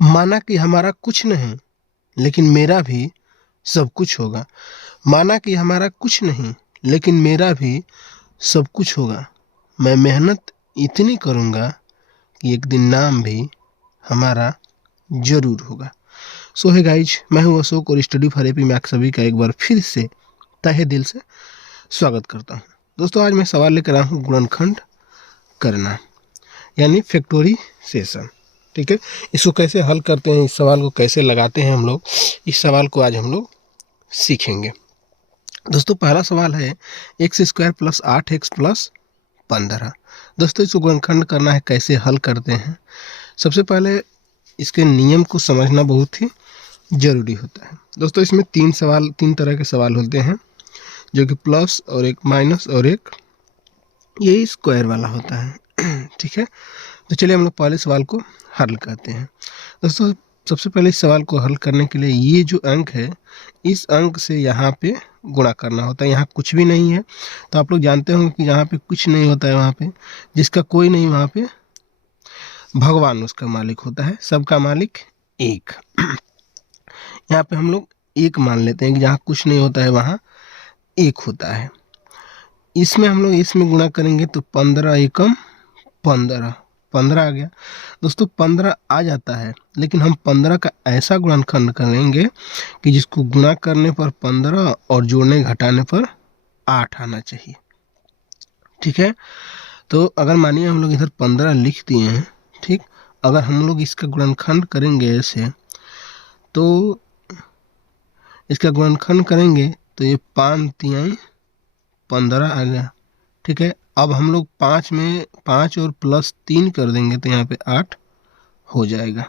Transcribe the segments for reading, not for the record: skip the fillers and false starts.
माना कि हमारा कुछ नहीं लेकिन मेरा भी सब कुछ होगा। माना कि हमारा कुछ नहीं लेकिन मेरा भी सब कुछ होगा। मैं मेहनत इतनी करूँगा कि एक दिन नाम भी हमारा जरूर होगा। सो है गाइज, मैं हूँ अशोक और स्टडी फॉर एपी में आप सभी का एक बार फिर से तहे दिल से स्वागत करता हूँ। दोस्तों, आज मैं सवाल लेकर आया हूँ गुणनखंड करना यानी फैक्टोराइजेशन। ठीक है, इसको कैसे हल करते हैं, इस सवाल को कैसे लगाते हैं हम लोग, इस सवाल को आज हम लोग सीखेंगे। दोस्तों, पहला सवाल है x square plus 8x plus 15। दोस्तों, इसको गुणनखंड करना है, कैसे हल करते हैं। सबसे पहले इसके नियम को समझना बहुत ही जरूरी होता है। दोस्तों, इसमें तीन तरह के सवाल होते हैं, जो कि प्लस और एक माइनस और एक ये स्क्वायर वाला होता है। ठीक है, तो चलिए हम लोग पहले सवाल को हल करते हैं। दोस्तों, सबसे पहले इस सवाल को हल करने के लिए ये जो अंक है, इस अंक से यहाँ पे गुणा करना होता है। यहाँ कुछ भी नहीं है, तो आप लोग जानते होंगे कि यहाँ पे कुछ नहीं होता है। वहाँ पे जिसका कोई नहीं, वहाँ पे भगवान उसका मालिक होता है, सबका मालिक एक। यहाँ पे हम लोग एक मान लेते हैं कि जहाँ कुछ नहीं होता है वहाँ एक होता है। इसमें हम लोग इसमें गुणा करेंगे तो 15 एकम 15, 15 आ गया। दोस्तों, 15 आ जाता है, लेकिन हम 15 का ऐसा गुणनखंड करेंगे कि जिसको गुणा करने पर 15 और जोड़ने घटाने पर 8 आना चाहिए। ठीक है, तो अगर मानिए हम लोग इधर 15 लिख दिए हैं, ठीक, अगर हम लोग इसका गुणनखंड करेंगे ऐसे, तो इसका गुणनखंड करेंगे तो ये 5 तिहाई 15 आ गया। ठीक है, अब हम लोग 5 में 5 और प्लस 3 कर देंगे तो यहाँ पे 8 हो जाएगा।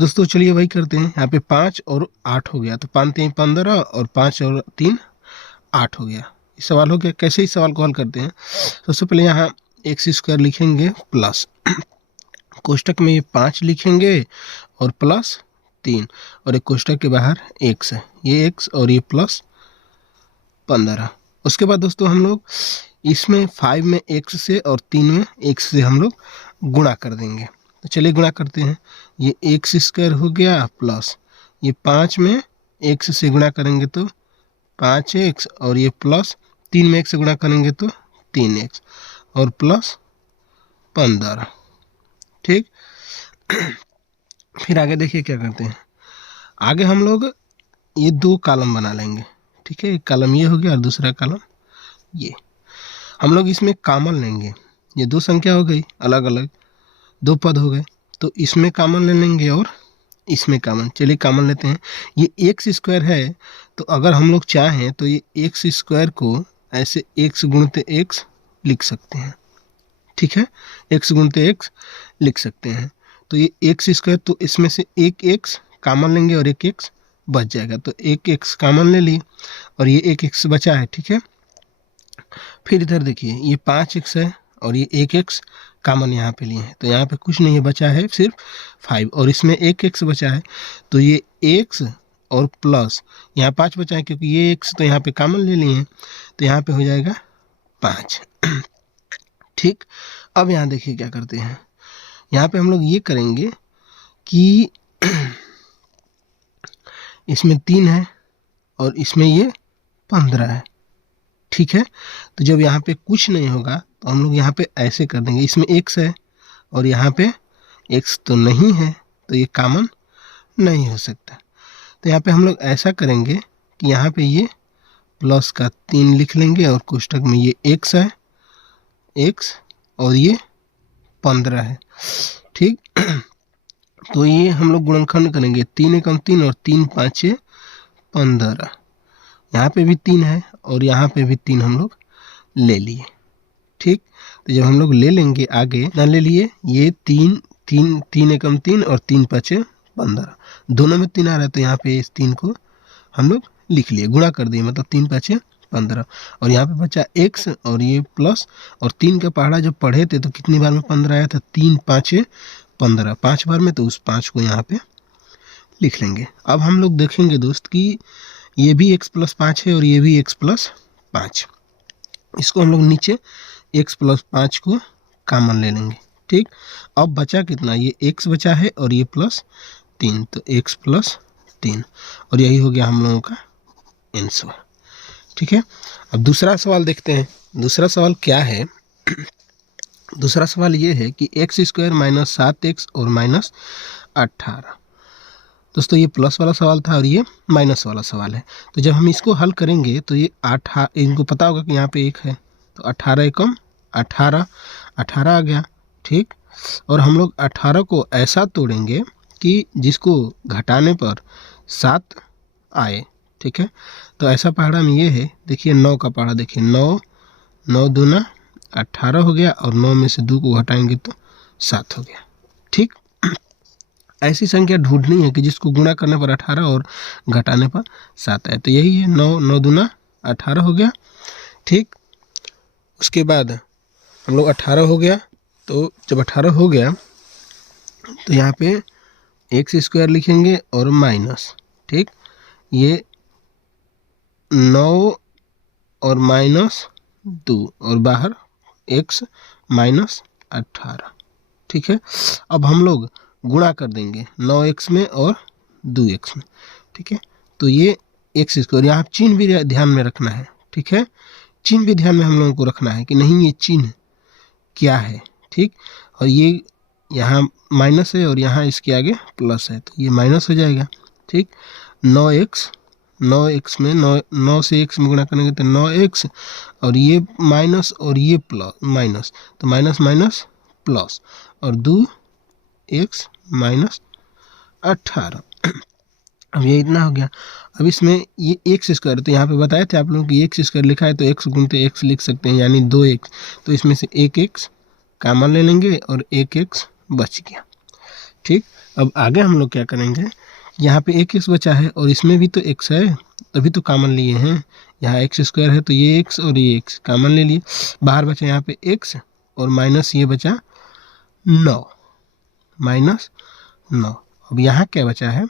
दोस्तों, चलिए वही करते हैं। यहाँ पे 5 और 8 हो गया, तो 5 3 15 और 5 और 3 8 हो गया। इस सवाल हो गया। कैसे इस सवाल को हल करते हैं? सबसे पहले यहाँ एक्स स्क्वायर लिखेंगे प्लस कोष्टक में ये 5 लिखेंगे और प्लस 3, और एक कोष्टक के बाहर एक्स है, ये एक्स और ये प्लस 15। उसके बाद दोस्तों हम लोग इसमें 5 में एक्स से और 3 में एक्स से हम लोग गुणा कर देंगे। तो चलिए गुणा करते हैं। ये एक्स स्क्वायर हो गया प्लस ये 5 में एक्स से गुणा करेंगे तो 5x, और ये प्लस 3 में एक्स से गुणा करेंगे तो 3x और प्लस 15। ठीक, फिर आगे देखिए क्या करते हैं। आगे हम लोग ये 2 कॉलम बना लेंगे। ठीक है, एक कॉलम ये हो गया और दूसरा कॉलम ये। हम लोग इसमें कॉमन लेंगे, ये 2 संख्या हो गई अलग अलग, 2 पद हो गए, तो इसमें कॉमन ले लेंगे और इसमें कॉमन। चलिए कॉमन लेते हैं। ये एक्स स्क्वायर है, तो अगर हम लोग चाहें तो ये एक्स स्क्वायर को ऐसे एक्स गुणते एक्स लिख सकते हैं। ठीक है, एक्स गुणते एक्स लिख सकते हैं। तो ये एक्स स्क्वायर, तो इसमें से एक एक्स कॉमन लेंगे और एक एक्स बच जाएगा, तो एक एक्स कॉमन ले लिए और ये एक एक्स बचा है। ठीक है, फिर इधर देखिए ये 5x है और ये एक एक्स कॉमन यहाँ पे लिए हैं, तो यहाँ पे कुछ नहीं है, बचा है सिर्फ 5, और इसमें एक एक्स बचा है, तो ये एक्स और प्लस यहाँ 5 बचा है, क्योंकि ये एक्स तो यहाँ पे कॉमन ले लिए हैं, तो यहाँ पे हो जाएगा 5। ठीक, अब यहाँ देखिए क्या करते हैं। यहाँ पे हम लोग ये करेंगे कि इसमें 3 है और इसमें ये 15 है। ठीक है, तो जब यहाँ पे कुछ नहीं होगा तो हम लोग यहाँ पे ऐसे कर देंगे। इसमें x है और यहाँ पे x तो नहीं है, तो ये कॉमन नहीं हो सकता। तो यहाँ पे हम लोग ऐसा करेंगे कि यहाँ पे ये प्लस का 3 लिख लेंगे और कोष्टक में ये x है, x और ये 15 है। ठीक, तो ये हम लोग गुणनखंड करेंगे, 3 एकम 3 और 3 5 15। यहाँ पे भी 3 है और यहाँ पे भी 3 हम लोग ले लिए। ठीक, तो जब हम लोग ले लेंगे आगे ना ले लिए, ये 3 एकम 3 और 3 5 15, दोनों में 3 आ रहा है, तो यहाँ पे इस 3 को हम लोग लिख लिए, गुणा कर दिए, मतलब 3 5 15, और यहाँ पे बचा x और ये प्लस, और 3 का पहाड़ा जब पढ़े थे तो कितनी बार में 15 आया था, 3 5 15, 5 बार में, तो उस 5 को यहाँ पे लिख लेंगे। अब हम लोग देखेंगे दोस्त कि ये भी x प्लस 5 है और ये भी x प्लस 5, इसको हम लोग नीचे x प्लस 5 को कॉमन ले लेंगे। ठीक, अब बचा कितना, ये x बचा है और ये +3, तो x + 3, और यही हो गया हम लोगों का आंसर। ठीक है, अब दूसरा सवाल देखते हैं। दूसरा सवाल क्या है? दूसरा सवाल ये है कि x² - 7x और -18। दोस्तों ये प्लस वाला सवाल था और ये माइनस वाला सवाल है। तो जब हम इसको हल करेंगे तो ये 18, इनको पता होगा कि यहाँ पे 1 है, तो 18 एकम 18, 18 आ गया। ठीक, और हम लोग 18 को ऐसा तोड़ेंगे कि जिसको घटाने पर 7 आए। ठीक है, तो ऐसा पहाड़ा में ये है, देखिए 9 का पहाड़ा, देखिए 9, 9 दूना 18 हो गया, और 9 में से 2 को घटाएंगे तो 7 हो गया। ठीक, ऐसी संख्या ढूंढनी है कि जिसको गुणा करने पर 18 और घटाने पर 7 आए। तो यही है 9, 9 दूना 18 हो गया। ठीक, उसके बाद हम लोग 18 हो गया, तो जब 18 हो गया तो यहाँ पे x² लिखेंगे और माइनस, ठीक, ये 9 और -2 और बाहर x -18। ठीक है, अब हम लोग गुणा कर देंगे 9x में और 2x में। ठीक है, तो ये x², यहाँ चिन्ह भी ध्यान में रखना है। ठीक है, चिन्ह भी ध्यान में हम लोगों को रखना है कि नहीं ये चिन्ह क्या है। ठीक, और ये यहाँ माइनस है और यहाँ इसके आगे प्लस है, तो ये माइनस हो जाएगा। ठीक, 9x में 9 से x में गुणा करेंगे तो 9x, और ये माइनस और ये प्लस माइनस, तो माइनस माइनस प्लस, और 2x -18। अब ये इतना हो गया। अब इसमें ये x², तो यहाँ पे बताए थे आप लोगों की x² लिखा है तो x गुणते x लिख सकते हैं, यानी 2x, तो इसमें से एक x कॉमन ले लेंगे और एक x बच गया। ठीक, अब आगे हम लोग क्या करेंगे, यहाँ पे एक x बचा है और इसमें भी तो x है, तभी तो कॉमन लिए हैं। यहाँ x² है तो ये x और ये x कॉमन ले लिए, बाहर बचा यहाँ पे x और माइनस ये बचा 9, -9। अब यहाँ क्या बचा है,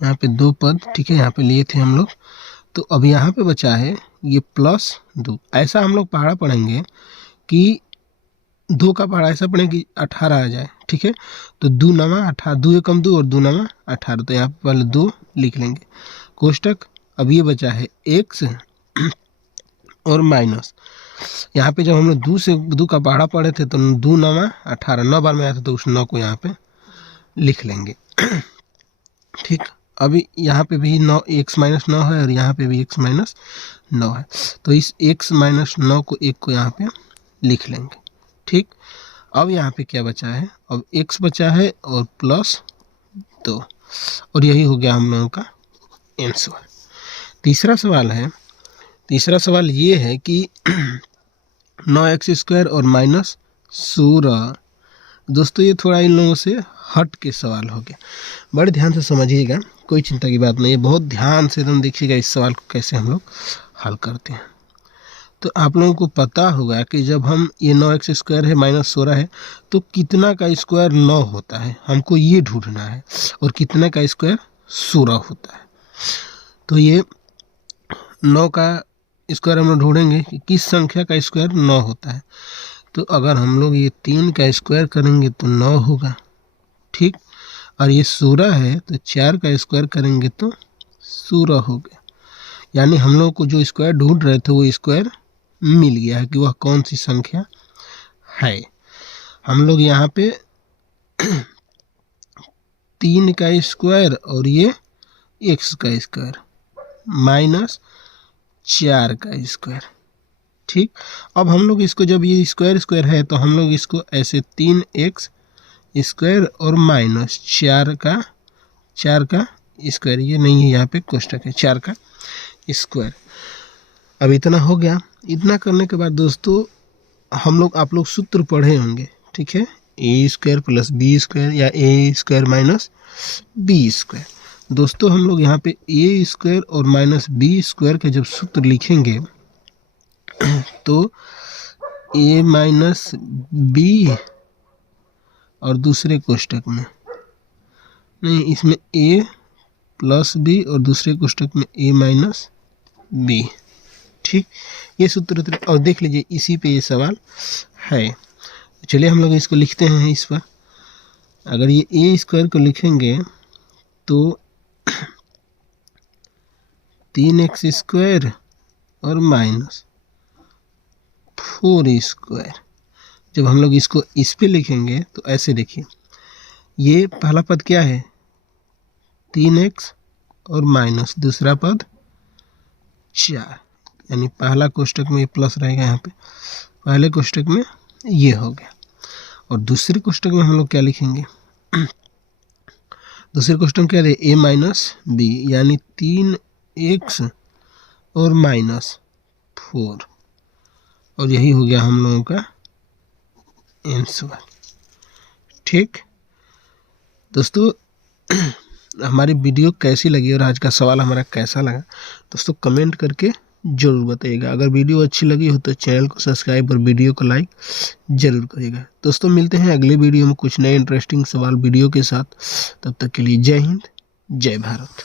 यहाँ पे 2 पद, ठीक है, यहाँ पे लिए थे हम लोग, तो अब यहाँ पे बचा है ये +2। ऐसा हम लोग पहाड़ा पढ़ेंगे कि 2 का पहाड़ा ऐसा पढ़ेंगे कि 18 आ जाए। ठीक है, तो 2 9 18, 2 एकम 2 और 2 9 18, तो यहाँ पे पहले 2 लिख लेंगे कोष्टक। अब ये बचा है x और माइनस, यहाँ पे जब हम लोग 2 का पहाड़ा पढ़े थे तो 2 9 18, 9 बार में आया था तो उस 9 को यहाँ पे लिख लेंगे। ठीक, अभी यहाँ पे भी 9 x -9 है और यहाँ पे भी x -9 है, तो इस x -9 को 1 को यहाँ पे लिख लेंगे। ठीक, अब यहाँ पे क्या बचा है, अब x बचा है और +2, और यही हो गया हम लोगों का आंसर। तीसरा सवाल है, तीसरा सवाल ये है कि 9x² और -16। दोस्तों ये थोड़ा इन लोगों से हट के सवाल हो गया, बड़े ध्यान से समझिएगा, कोई चिंता की बात नहीं है, बहुत ध्यान से एकदम देखिएगा इस सवाल को कैसे हम लोग हल करते हैं। तो आप लोगों को पता होगा कि जब हम ये 9x² है -16 है तो कितना का स्क्वायर 9 होता है, हमको ये ढूंढना है, और कितने का स्क्वायर 16 होता है। तो ये 9 का स्क्वायर हम लोग ढूंढेंगे कि किस संख्या का स्क्वायर 9 होता है। तो अगर हम लोग ये 3 का स्क्वायर करेंगे तो 9 होगा। ठीक, और ये 16 है तो 4 का स्क्वायर करेंगे तो 16 हो गया, यानी हम लोग को जो स्क्वायर ढूंढ रहे थे वो स्क्वायर मिल गया है कि वह कौन सी संख्या है। हम लोग यहाँ पे 3 का स्क्वायर और ये x का स्क्वायर -4 का स्क्वायर। ठीक, अब हम लोग इसको जब ये स्क्वायर है तो हम लोग इसको ऐसे 3x स्क्वायर और -4 का स्क्वायर, ये नहीं है यहाँ पे कोष्टक है, 4 का स्क्वायर। अब इतना हो गया। इतना करने के बाद दोस्तों हम लोग, आप लोग सूत्र पढ़े होंगे, ठीक है, a² + b² या a² - b²। दोस्तों हम लोग यहाँ पे a² और -b² के जब सूत्र लिखेंगे तो a - b और दूसरे कोष्टक में नहीं, इसमें a + b और दूसरे कोष्टक में a - b, ठीक, ये सूत्र और देख लीजिए इसी पे ये सवाल है। चलिए हम लोग इसको लिखते हैं इस पर। अगर ये ए स्क्वायर को लिखेंगे तो 3x स्क्वायर और माइनस 4 स्क्वायर। जब हम लोग इसको इस पे लिखेंगे तो ऐसे देखिए, ये पहला पद क्या है 3x और माइनस दूसरा पद 4, यानी पहला कोष्टक में ये प्लस रहेगा, यहाँ पे पहले कोष्टक में ये हो गया। और दूसरे कोष्टक में हम लोग क्या लिखेंगे, दूसरे कोष्टक में क्या है a माइनस बी, यानी 3x और माइनस 4, और यही हो गया हम लोगों का आंसर। ठीक दोस्तों, हमारी वीडियो कैसी लगी और आज का सवाल हमारा कैसा लगा दोस्तों कमेंट करके ज़रूर बताइएगा। अगर वीडियो अच्छी लगी हो तो चैनल को सब्सक्राइब और वीडियो को लाइक ज़रूर करिएगा। दोस्तों मिलते हैं अगले वीडियो में कुछ नए इंटरेस्टिंग सवाल वीडियो के साथ। तब तक के लिए जय हिंद, जय भारत।